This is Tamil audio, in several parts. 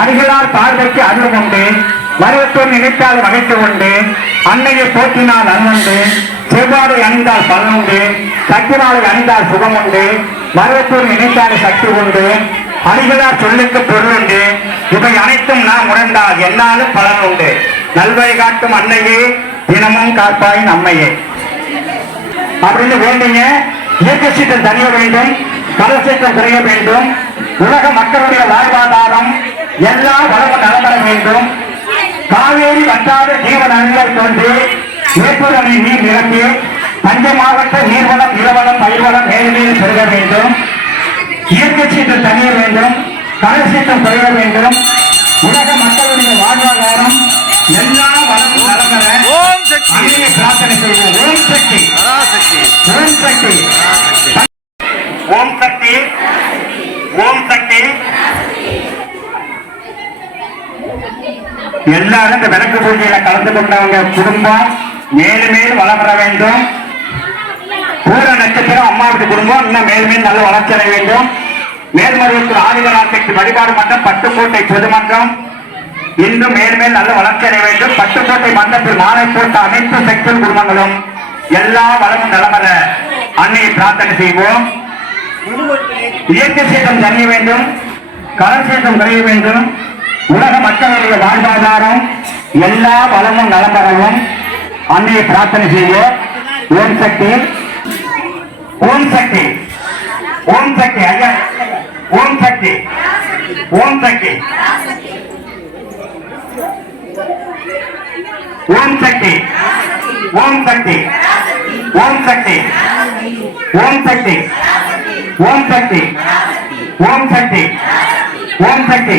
அடிகளார் பார்வைக்கு அருள் உண்டு. மருவத்தூர் நினைத்தால் மகிழ்ச்சி உண்டு. அன்னையை போற்றினால் அருளுண்டு செவ்வாடை அணிந்தால் பலனுண்டு சக்தினாலை அணிந்தால் சுகம் உண்டு. மருவத்தூர் நினைத்தால் சக்தி உண்டு. அருகிலார் சொல்லுக்கு பொருள் உண்டு. இவை அனைத்தும் நாம் உணர்ந்தால் என்னாலும் பலன் உண்டு. நல்வழி காட்டும் அன்னையே தினமும் காப்பாயின் அம்மையே. அப்படின்னு வேண்டிங்க இயற்கை சீற்றம் தனிய வேண்டும். கடல் சீட்டம் குறைய வேண்டும். உலக மக்களுடைய வாழ்வாதாரம் எல்லா வளமும் நலம்பெற வேண்டும். காவேரி வற்றாத ஜீவ நலன்கள் தோன்றி அணை நீர் நிரம்பி தஞ்சை மாவட்ட நீர்வளம் நிலவளம் பயிர்வளம் மேலும் பெருக வேண்டும். இயற்கை சீட்டம் தனிய வேண்டும். கடல் சீட்டம் குறைய வேண்டும். உலக மக்களுடைய வாழ்வாதாரம் எல்லா வளமும் நலம்பெற அன்னையை பிரார்த்தனை செய்வோம். ஓம் சக்தி. ஓம் சக்தி. ஓம் சக்தி. ஓம் சக்தி. எல்லாரும் இந்த விளக்கு பூஜையில கலந்து கொண்டவங்க குடும்பம் மேலும் மேலும் வேண்டும். பூர நட்சத்திரம் அம்மாவுக்கு குடும்பம். இன்னும் மேலும் மேலும் நல்ல வளர்ச்சி அடைய வேண்டும். மேல்மருவத்தூர் ஆதிவராசக்தி வழிபாடு மன்றம் பட்டுக்கோட்டை பொதுமன்றம். இன்னும் மேல்மேல் நல்ல வளர்ச்சி அடைய வேண்டும். பட்டுக்கோட்டை மன்றத்தில் மாலை போட்ட அனைத்து செக்டர் குடும்பங்களும் எல்லா வளமும் நிலமர அன்னையை பிரார்த்தனை செய்வோம். இயற்கை சேதம் தணிய வேண்டும். கடல் சேதம் குறைய வேண்டும். உலக மக்களுடைய வாழ்வாதாரம் எல்லா வளமும் நலமரவும் அன்னையை பிரார்த்தனை செய்ய ஓம் சக்தி ஓம் சக்தி ஓம் சக்தி ஐயா ஓம் சக்தி ஓம் சக்தி ஓம் சக்தி ஓம் சக்தி ஓம் சக்தி ஓம் சக்தி ஓம் சக்தி ஓம் சக்தி ஓம் சக்தி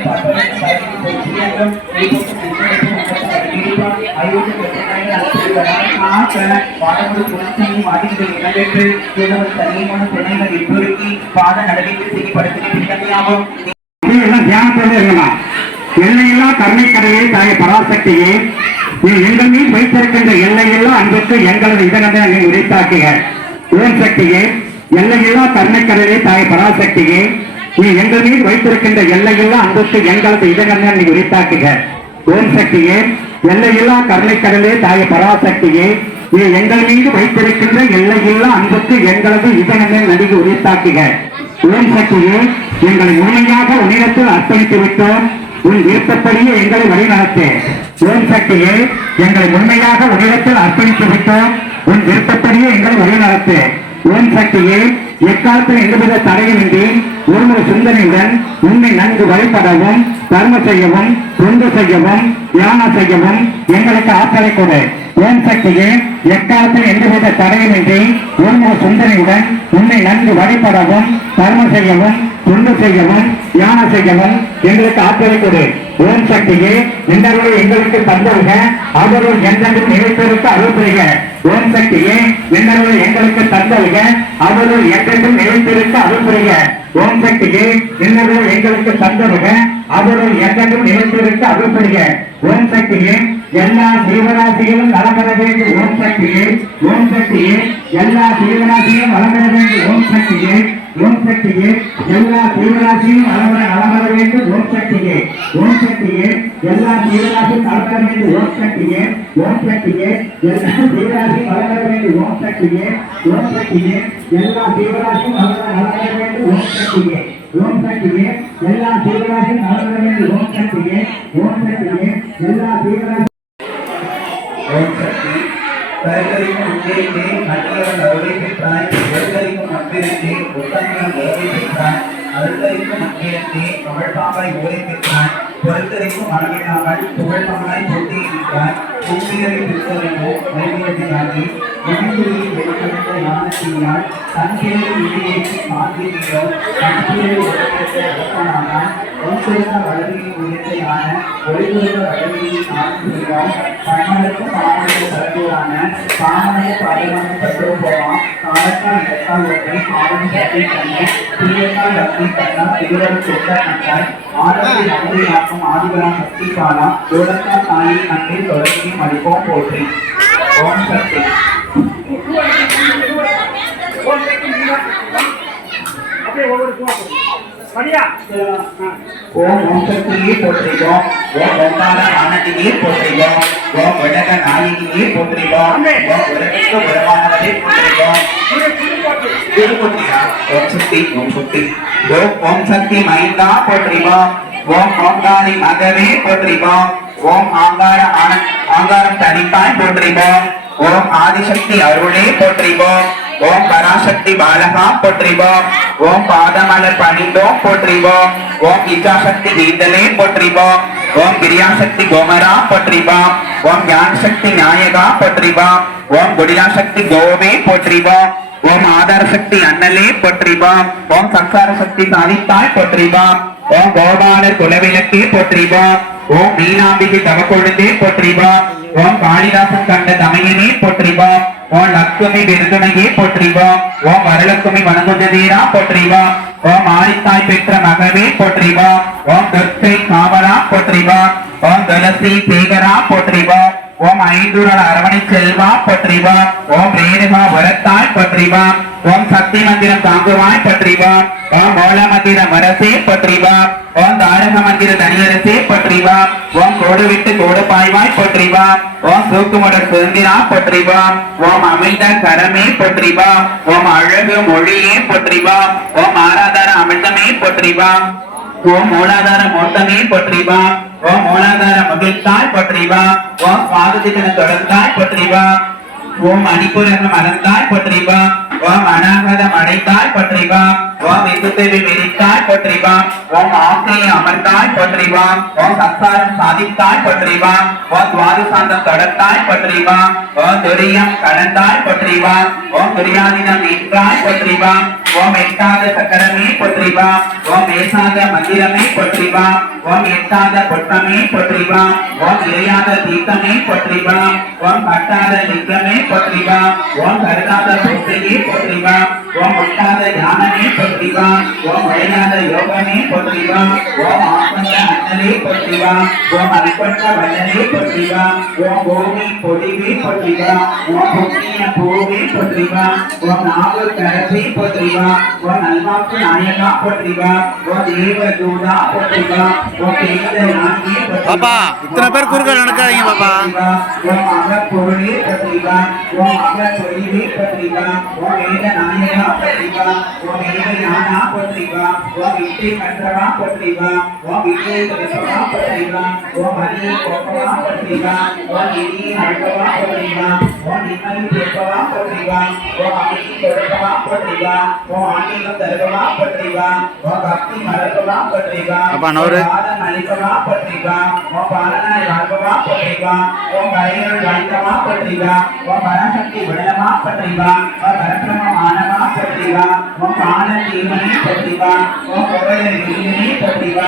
பாத நடவடிக்கை செய்யப்படுத்தினாகும் எல்லாம் தியானத்தோடு இருக்கணும்? எல்லையில்லா கருணை கடலே தாய பராசக்தியே நீ எங்கள் மீது வைத்திருக்கின்ற எல்லையில்லா அன்புக்கு எங்களது இதனதை நீ உரித்தாக்குக. ஓம் சக்தியே எல்லையில்லா கருணை கடலே தாய பராசக்தியே நீ எங்கள் மீது வைத்திருக்கின்ற எல்லையில்லா அன்புக்கு எங்களது நீ ஓம் சக்தியே எல்லையில்லா கருணை கடலே தாய பராசக்தியே இது எங்கள் மீது வைத்திருக்கின்ற எல்லையுள்ள அன்புக்கு எங்களது இதனதை நடிகை உரித்தாக்குக ஓம் சக்தியே எங்களை உண்மையாக உன்னிடத்தில் அர்ப்பணித்து விட்டோம். உன் விருப்பப்படியே எங்களை வழிநடத்து. ஓம் சக்தியே எங்களை உண்மையாக உன்னிடத்தில் அர்ப்பணித்து விட்டோம். உன் விருப்பப்படியே எங்களை வழிநடத்து. ஓம் சக்தியே எக்காலத்தில் எந்தவித தடையின்றி ஒருமுறை சிந்தனையுடன் உன்னை நன்கு வழிபடவும் தர்ம செய்யவும் தொண்டு செய்யவும் தியானம் செய்யவும் எங்களுக்கு ஆற்றலை கொடு. ஓம் சக்திக்கு எக்காலத்தில் எந்தவித தடையுமின்றி ஒருமுறை சுந்தரியுடன் உன்னை நன்கு வழிபடவும் தர்மம் செய்யவும் துண்டு செய்யவும் தியானம் செய்யவும் எங்களுக்கு ஆற்றலை ஓம் சக்திக்கு நின்றவர்களை எங்களுக்கு தந்தவங்க அவர்கள் என்றென்றும் நினைத்திருக்க அருள் புரிக. ஓம் சக்தியே? நின்றவர்களை எங்களுக்கு தந்தவங்க அவர்கள் என்றென்றும் நினைத்திருக்க அருள் புரிக. ஓம் சக்தியே நின்றவர்களை எங்களுக்கு தந்தருக அவர்கள் எங்களும் நினைத்திருக்க அருள் ஓம் சக்தியே எல்லா ஜீவராசிகளும் நலம்பெற வேண்டும் ஓம் சக்தியே ஓம் சக்தியே எல்லா ஜீவராசிகளும் நலம்பெற வேண்டும் ஓம் சக்தியே ஓம் சக்தியே எல்லா ஜீவராசியும் நலம்பெற நலம்பெற வேண்டும் ஓம் சக்தியே ஓம் சக்தியே எல்லா ஜீவராசியும் நலம்பெற வேண்டும் ஓம் சக்தியே ஓம் சக்தியே எல்லா ஜீவராசியும் நலம்பெற வேண்டும் ஓம் சக்தியே ஓம் சக்தியே எல்லா ஜீவராசியும் நலம்பெற வேண்டும் ஓம் சக்தியே ஓம் சக்தியே எல்லா ஜீவராசியும் நலம்பெற வேண்டும் ஓம் சக்தியே ஓம் சக்தியே எல்லா ஜீவராசியும் ஓம் சக்தி கருத்தரிக்கும் உச்சரித்தே மற்றவர்கள் அருளை பெற்றாய் எழுத்தரிக்கும் மந்திரத்தே உத்தமியம் உறவை பெற்றாய் அருள்தரிக்கும் மந்திரத்தே கவழ்பாம்பாய் ஊரை பெற்றாய் பொருத்தரிக்கும் மனமில்லாமல் புகழ்பாமாய் போட்டியிருக்கிறாய் பூமியரை பெற்றவர்களோ கைவியதினாலே மணிக்குரிய வெளிப்படுத்த ஞானத்தினால் தன்கிழமை வெளியேற்றி மாற்றினோ தன்கிழமை உடனேற்ற அரசனானால் ஒன்றிருந்த வளர்ச்சியின் உயர்த்தையான ஒளிபுற வளர்ச்சியை ஆட்சியால் தன்மனுக்கும் பாவனுக்கு தரக்கூடான பாவனைய பாதமான பட்டு காலத்தால் இடத்தால் ஒன்றை பாவனை சட்டை கண்ணை தீயத்தால் ரத்தி கண்ணா திருவருள் சுட்ட கண்டாய் ஆடத்தை நம்பியாக்கும் ஆதிபராம் சக்தி தாயை தொடர்ச்சியும் அளிப்போம் போற்றி. ஓம் சக்தி. ஓம் ஓம் சக்தியே ஓம் ஓங்கார ஆனந்தியே போற்றிவோம் ஓம் உலக நாயகியே போற்றிவோம் ஓம் உலகிற்கு உறவானவரை போற்றிவோம் திருப்பூர்த்தியா ஓம் சக்தி ஓம் சக்தி ஓம் ஓம் சக்தி மைந்தா போற்றிவோம் ஓம் ஓங்காரி மகவே போற்றிவோம் ஓம் ஆங்கார ஆங்காரம் தனிப்பாய் போற்றிவோம் ஓம் ஆதிசக்தி அருளே போற்றிவோம் ஓம் பராசக்தி பாலகா போற்றிவோம் ஓம் பாதமலர் பணிந்தோம் போற்றிவோம் ஓம் இச்சாசக்தி நீந்தலே போற்றிவோம் ஓம் கிரியாசக்தி கோமரா போற்றிவோம் ஓம் ஞான சக்தி நாயகா போற்றிவோம் ஓம் குடிலாசக்தி கோவே போற்றிவோம் ஓம் ஆதார சக்தி அண்ணலே போற்றிவோம் ஓம் சம்சார சக்தி சாதித்தாய் போற்றிவோம் ஓம் கோபாலர் குலவிளக்கே போற்றிவோம் ஓம் மீனாம்பிகை தவக்கொழுந்தே போற்றிவோம் ஓம் காளிதாசன் கண்ட தமையனே போற்றிவோம் ஓம் லக்ஷ்மி விருதுணையே போற்றிவோம் ஓம் வரலட்சுமி வணங்குதீரா போற்றிவோம் ஓம் ஆரித்தாய் பெற்ற மகவே போற்றிவோம் ஓம் துர்க்கை காவலா போற்றிவோம் ஓம் துளசி சேகரா போற்றிவோம் ஓம் ஐந்தூரல் அரவணை செல்வா போற்றிவோம் ஓம் ரேணுகா வரத்தாய் போற்றிவோம் ஓம் சக்தி மந்திரம் தாங்குவாய் பற்றிவாம் ஓம் மூல மந்திரம் அரசே பற்றிவாம் ஓம் தாரக மந்திர தனியரசே பற்றிவாம் ஓம் கோடு விட்டு கோடு பாய்வாய் பற்றிவாம் ஓம் சூக்குமுடர் சுதந்திரா பற்றிவாம் ஓம் அமைந்த கரமே பற்றிவாம் ஓம் அழகு மொழியே பற்றிவாம் ஓம் ஆராதார அமிர்தமே பற்றிவாம் ஓம் மூலாதார மோட்டமே பற்றிவாம் ஓம் மூலாதார மகிழ்த்தாய் போற்றிவா ஓம் சுவாகத்தின தொடர்ந்தாய் போற்றிவா ஓம் மணிப்புரகம் அறந்தாய் போற்றிவா ஓம் அனாகதம் அடைத்தாய் போற்றிவா ஓம் இந்துத்தேவி விரித்தாய் போற்றிவா ஓம் ஆசையை அமர்ந்தாய் போற்றிவா ஓம் சம்சாரம் சாதித்தாய் போற்றிவா ஓம் துவாதிசாந்தம் தொடர்த்தாய் போற்றிவா ஓம் துரியம் கடந்தாய் போற்றிவா ஓம் துரியாதீனம் நீற்றாய் போற்றிவா ஓம் எட்டாத சக்கரமே போற்றிவா ஓம் ஏசாத மந்திரமே போற்றிவா ஓம் எட்டாத பொட்டமே போற்றிவா ஓம் இறையாத தீர்த்தமே போற்றிவா ஓம் கட்டாத லிங்கமே போற்றிவா ஓம் கருதாத பூசையே போற்றிவா ஓம் முட்டாத ஞானமே போற்றிவா ஓம் உழையாத யோகமே போற்றிவா ஓம் ஆத்மந்த அண்ணலே போற்றிவா ஓம் அடிப்பட்ட வல்லலே போற்றிவா ஓம் பூமி பொடிவே போற்றிவா ஓம் புண்ணிய பூவே போற்றிவா ஓம் நாகூர் கரசே போற்றிவா ஓம் நல்வாக்கு நாயகா போற்றிவா ஓம் தேவ தூதா போற்றிவா ஓம் தேவ நாயகி பாப்பா, இத்தனை பேர் குறுக்க நடக்காதீங்க பாப்பா. ஓம் பொருளே போற்றிவா பொருளே போற்றிவா வேத நாயகா நானா பற்றிவா ஓம் இட்டை கன்றவா பற்றிவா ஓம் இட்டை கரிசவா பற்றிவா ஓம் அரி கோப்பவா பற்றிவா ஓம் இனி அழுகவா பற்றிவா ஓம் நிம்மதி கேட்பவா பற்றிவா ஓம் அமைதி கொடுக்கவா பற்றிவா ஓம் ஆன்மீகம் தருகவா பற்றிவா ஓம் பக்தி மலர்கவா பற்றிவா அப்பா, நவரு. பாதம் அளிக்கவா பற்றிவா ஓம் பாலனாய் வாழ்கவா பற்றிவா ஓம் கரைகள் வாழ்க்கவா பற்றிவா ஓம் பராசக்தி விடலமா பற்றிவா ஓம் பரபிரம மானவா பற்றிவா ஓம் பால தீவனே பற்றிவா ஓம் பொருளை விரிவனே பற்றிவா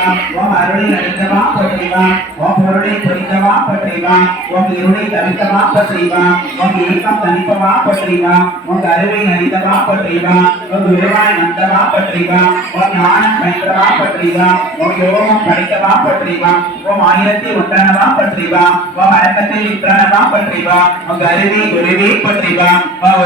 பொருளை புரிந்தவா பற்றிவா ஓம் இருளை தவித்தவா பற்றிவா ஓம் ஏக்கம் தனிப்பவா பற்றிவா ஓம் அருளை அழிந்தவா பற்றிவா ஓம் விருவாய் வந்தவா பற்றிவா ஓம் ஞானம் கணித்தவா பற்றிவா ஓம் யோகம் ஓம் ஆயிரத்தி ஓம் அடக்கத்தில் ஓம் குருவி ஓம்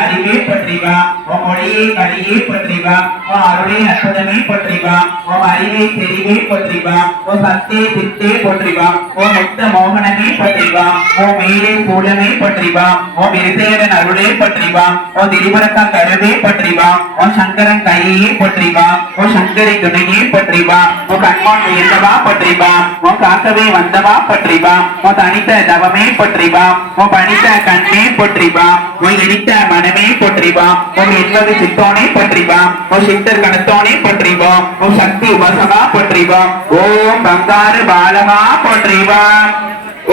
அறிவே பற்றிவா மொழியை மொழியே கலியே பற்றிவா உன் அருளை அற்புதமே பற்றிவா உன் அறிவை தெரிவே பற்றிவா உன் சத்தே சித்தே பற்றிவா உன் முத்த மோகனமே பற்றிவா உன் மேலே கூடமே பற்றிவா உன் விருதேவன் அருளே பற்றிவா உன் திரிபுரத்தம் கருவே பற்றிவா உன் சங்கரன் கையே பற்றிவா உன் சங்கரி துணையே பற்றிவா உன் கண்மான் உயர்ந்தவா பற்றிவா உன் காக்கவே வந்தவா பற்றிவா உன் தனித்த தவமே பற்றிவா உன் பணித்த கண்ணே பற்றிவா உன் இனித்த மனமே பற்றிவா உன் என்பது சித்தோனே பற்றிவாம். ஓ சித்தர் கணத்தோனே பற்றிவோம். ஓ சக்தி உபசமா பற்றிவோம். ஓம் பங்காரு பாலமா பற்றிவாம்.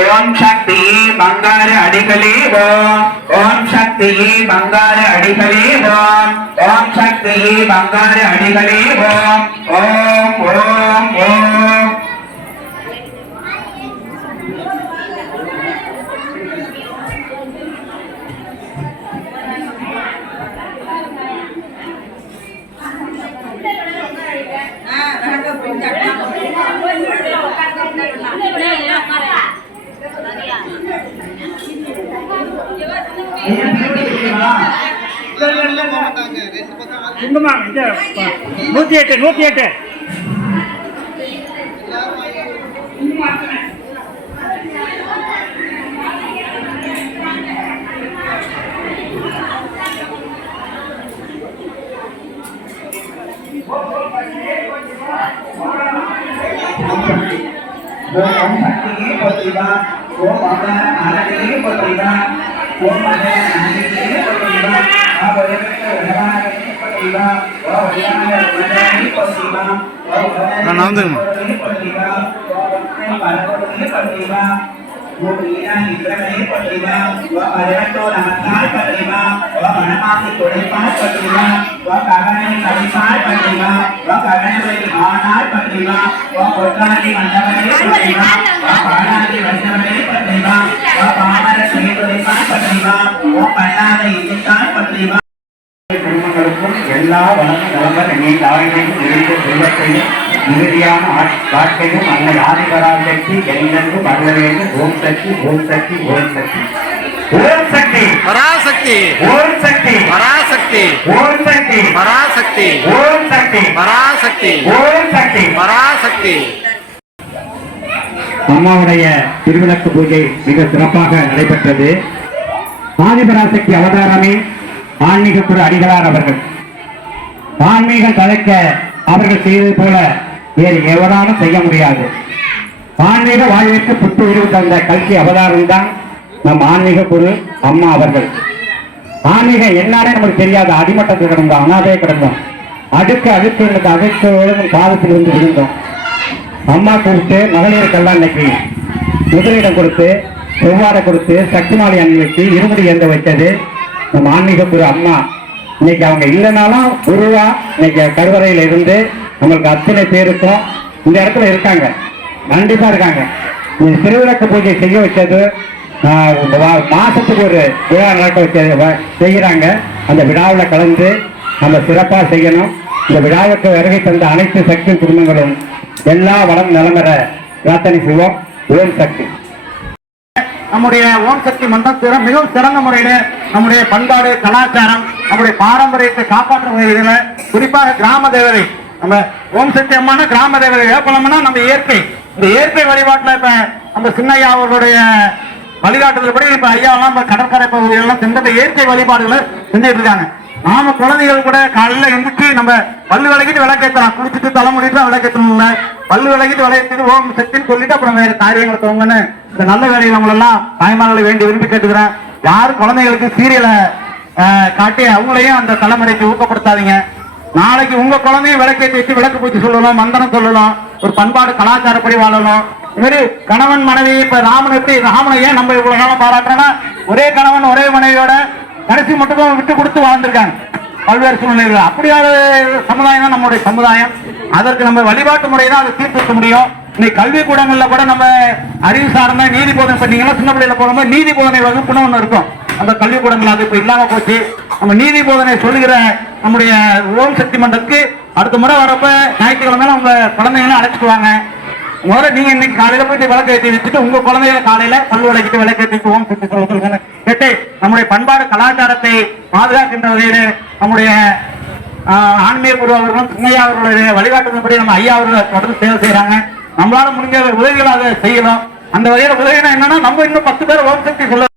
ஓம் சக்தியே பங்கார அடிகளே ஓம் ஓம் சக்தியே பங்கார அடிகளே ஓம் ஓம் சக்தியே பங்கார அடிகளே ஓம் ஓம் ஓம் ஓம். நூத்தி எட்டு நூற்றி எட்டு. ஓம் சக்தியே பற்றிவா ஓம் மகன அழகையே ஓம் அவருக்கு பற்றிவா ஓ வழியான உணவே பற்றிவா ஓ நான் நகர்ந்துக்கணும். பற்றிவா ஓ பக்தி பரவலே பற்றிவா ஓ வீரா இந்திரனே பற்றிவா ஓ பதினெட்டோ நமத்தால் பற்றிவா ஓ மனமாசி துடைப்பால் பற்றிவா ஓ ககனை கவிப்பால் பற்றிவா ஓ ககனை ஆனால் பற்றிவா ஓ பொற்காலி வந்தவரே பற்றிவா ஓ பாடாதி வந்தவரே பற்றிவா ஓ பாமர செய்துரைப்பால் பற்றிவா ஓ பண்ணாத இசைத்தால் பற்றிவா குடும்பங்களுக்கும் எல்லா வளமும் நலமும் நீண்ட ஆயுளையும் நிறைந்த செல்வத்தையும் ஆட்- வாழ்க்கையும் அன்னை ஆதிபராசக்தி எங்கெங்கு வர வேண்டும்? ஓம் சக்தி ஓம் சக்தி ஓம் சக்தி. ஓம் சக்தி. பராசக்தி. ஓம் சக்தி. பராசக்தி. ஓம் சக்தி. பராசக்தி. ஓம் சக்தி. பராசக்தி. ஓம் சக்தி. பராசக்தி. அம்மாவுடைய திருவிளக்கு பூஜை மிக சிறப்பாக நடைபெற்றது. ஆதிபராசக்தி அவதாரமே ஆன்மீக குரு அடிகளார் அவர்கள். ஆன்மீகம் கலைக்க அவர்கள் செய்தது போல வேறு எவராலும் செய்ய முடியாது. ஆன்மீக வாழ்விற்கு புத்து தந்த கல்வி அவதாரம் தான் நம் ஆன்மீக குரு அம்மா அவர்கள். ஆன்மீகம் என்னாலே நமக்கு தெரியாத அடிமட்டத்தில் கிடந்தோம் அனாதையே கிடந்தோம். அடுக்கு அடுக்கு இருந்த அடுக்கு விழுந்தும் வந்து விழுந்தோம். அம்மா கொடுத்து மகளிருக்கெல்லாம் இன்னைக்கு முதலிடம் கொடுத்து செவ்வாடை கொடுத்து சக்தி மாலை அணி இருமுடி ஏந்த வைத்தது நம் ஆன்மீக குரு அம்மா. இன்னைக்கு அவங்க இல்லைனாலும் குருவா இன்னைக்கு கருவறையில இருந்து நம்மளுக்கு அத்தனை பேருக்கும் இந்த இடத்துல இருக்காங்க. கண்டிப்பா இருக்காங்க. இந்த திருவிளக்கு பூஜை செய்ய வச்சது வா- மாசத்துக்கு ஒரு விழா நடக்க வச்சது செய்கிறாங்க அந்த விழாவில் கலந்து நம்ம சிறப்பாக செய்யணும். இந்த விழாவுக்கு வருகை தந்த அனைத்து சக்தி குடும்பங்களும் எல்லா வளம் நிலமர பிரார்த்தனை செய்வோம். ஓம் சக்தி. நம்முடைய ஓம் சக்தி மன்றம் மிகவும் சிறந்த முறையில நம்முடைய பண்பாடு கலாச்சாரம் நம்முடைய பாரம்பரியத்தை காப்பாற்றும் வகையில குறிப்பாக கிராம தேவதை. நம்ம ஓம் சக்தி அம்மான கிராம தேவதை. வேப்பலம்னா நம்ம இயற்கை. இந்த இயற்கை வழிபாட்டுல இப்ப நம்ம சின்னையா அவர்களுடைய வழிகாட்டுதல்படி இப்ப ஐயா எல்லாம் கடற்கரை பகுதிகளெல்லாம் சென்று இயற்கை வழிபாடுகளை செஞ்சுட்டு இருக்காங்க. நாம குழந்தைகள் கூட காலையில எந்திரிச்சு நம்ம பல்லு விளக்கிட்டு விளக்கேற்றலாம் குளிச்சுட்டு தலை விளக்கேற்றணும்ல பல்லு விளக்கிட்டு விளக்கேற்றிட்டு ஓம் சக்தின்னு சொல்லிட்டு அப்புறம் வேற காரியங்களை தோங்கன்னு இந்த நல்ல வேலையில் அவங்களெல்லாம் தாய்மார்களை வேண்டி விரும்பி கேட்டுக்கிறேன். யாரும் குழந்தைகளுக்கு சீரியலை காட்டி அவங்களையும் அந்த தலைமுறைக்கு ஊக்கப்படுத்தாதீங்க. நாளைக்கு உங்க குழந்தைய விளக்கேற்றி வச்சு விளக்கு பூச்சி சொல்லணும் மந்திரம் சொல்லணும் ஒரு பண்பாடு கலாச்சாரப்படி வாழணும். இது கணவன் மனைவி இப்ப ராமன் எப்படி ராமனை ஏன் நம்ம இவ்வளவு காலம் பாராட்டுறோம்னா ஒரே கணவன் ஒரே மனைவியோட கடைசி மட்டும் விட்டு கொடுத்து வாழ்ந்திருக்காங்க. பல்வேறு சூழ்நிலைகள். அப்படியான சமுதாயம் தான் நம்மளுடைய சமுதாயம். அதற்கு நம்ம வழிபாட்டு முறை தான் அதை தீர்த்து முடியும். இன்னைக்கு கல்வி கூடங்கள்ல கூட நம்ம அறிவு சார்ந்த நீதி போதனை பண்ணீங்கன்னா சின்ன பிள்ளைல போகும்போது நீதி போதனை வகுப்புன்னு ஒன்று இருக்கும். அந்த கல்விக்கூடங்கள் அது இப்போ இல்லாம போச்சு. நம்ம நீதி போதனை சொல்லுகிற நம்முடைய ஓம் சக்தி மன்றத்துக்கு அடுத்த முறை வரப்ப ஞாயிற்றுக்கிழமை நம்ம குழந்தைங்களும் அழைச்சிட்டு வாங்க. முதல்ல நீங்க இன்னைக்கு காலையில போயிட்டு விளக்கேற்றி வச்சுட்டு உங்க குழந்தைகளை காலையில பல்லு உடைக்கிட்டு விளக்கு ஓம் சொல்ல சொல்லுங்க. கேட்டு நம்முடைய பண்பாடு கலாச்சாரத்தை பாதுகாக்கின்ற வகையில நம்முடைய ஆஹ், ஆன்மீக குரு அவர்களும் சிங்கையா அவர்களுடைய வழிகாட்டுபடி நம்ம ஐயா அவர்கள் தொடர்ந்து சேவை செய்யறாங்க நம்மளால முடிஞ்ச உதவிகளை அதை செய்யலாம். அந்த வகையில உதவினா என்னன்னா நம்ம இன்னும் பத்து பேர் ஓம் சக்தி சொல்ல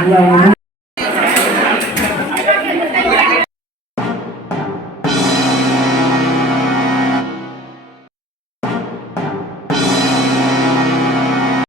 எல்லாரும்